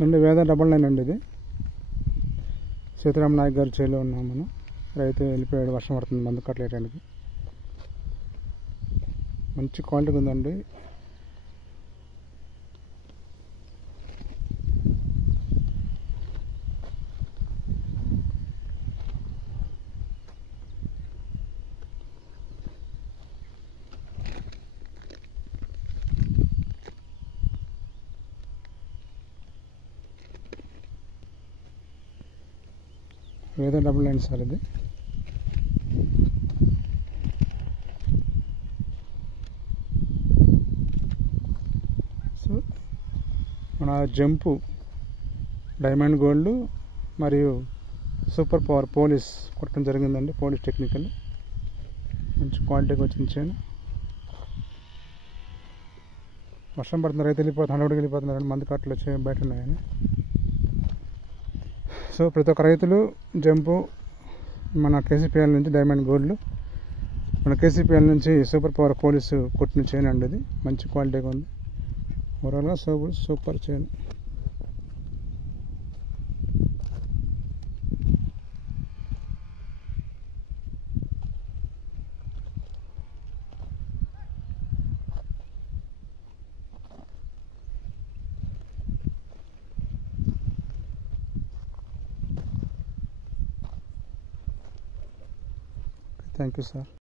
నుండి వేద 99 అండి. ఇది సీతారాం నాయక్ గారి చేలో ఉన్నాం మనం. రైతు వెళ్ళిపోయాడు, వర్షం పడుతుంది మందు కట్టలేయడానికి. మంచి క్వాలిటీ ఉందండి. వేద 99 సార్ ఇది. సో మన జంపు డైమండ్ గోల్డ్ మరియు సూపర్ పవర్ పోలీస్ కొట్టడం జరిగిందండి. పోలీస్ టెక్నికల్ మంచి క్వాలిటీకి వచ్చింది చేను. వర్షం పడుతుంది, రైతు వెళ్ళిపోతున్నారు, అడవికి వెళ్ళిపోతున్నారు, మందు కట్టలు వచ్చి బయట ఉన్నాయని. సో ప్రతి ఒక్క రైతులు జంపు మన కేసీపీఎల్ నుంచి డైమండ్ గోల్డ్, మన కేసీపీఎల్ నుంచి సూపర్ పవర్ పోలీసు కొట్టిన చైన్ అండి. ఇది మంచి క్వాలిటీగా ఉంది. ఓవరాల్గా super chain. Thank you sir.